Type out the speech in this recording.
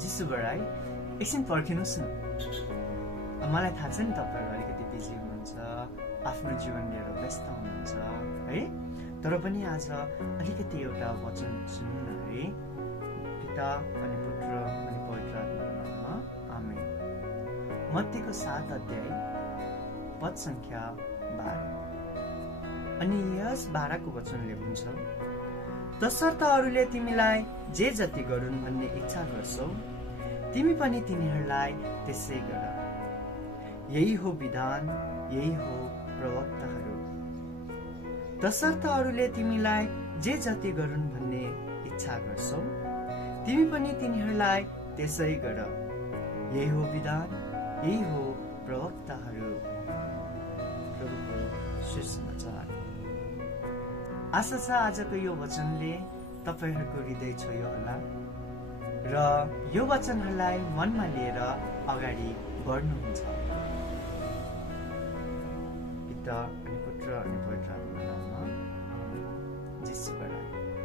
जिसु बराई एकछिन पर्खिनुहोस् न। मलाई थाहा छ नि तपाईँहरू अलिकति बिजी हुनुहुन्छ, आफ्नो जीवन लिएर व्यस्त हुनुहुन्छ है, तर पनि आज अलिकति एउटा वचन सुन्नु न है। पिता अनि पुत्र अनि पवित्र आत्माको नाममा आमेन। मत्तीको 7 अध्याय पद संख्या 12 अनि यस 12 को वचनले हुन्छ, तसर्थ अरूले तिमीलाई जे जति गरून् भन्ने इच्छा गर्छौ, तिमी पनि तिनीहरूलाई त्यसै गर। यही हो विधान, यही हो प्रवक्ताहरू। तसर्थ अरूले तिमीलाई जे जति गरून् भन्ने इच्छा गर्छौ, तिमी पनि तिनीहरूलाई त्यसै गर। यही हो विधान, यही हो प्रवक्ताहरू। प्रभुको सुसमाचार। आशा छ आजको यो वचनले तपाईहरूको हृदय छोयो होला र यो वचनहरूलाई मनमा लिएर अगाडि बढ्नुहुन्छ। पिता अनि पुत्र अनि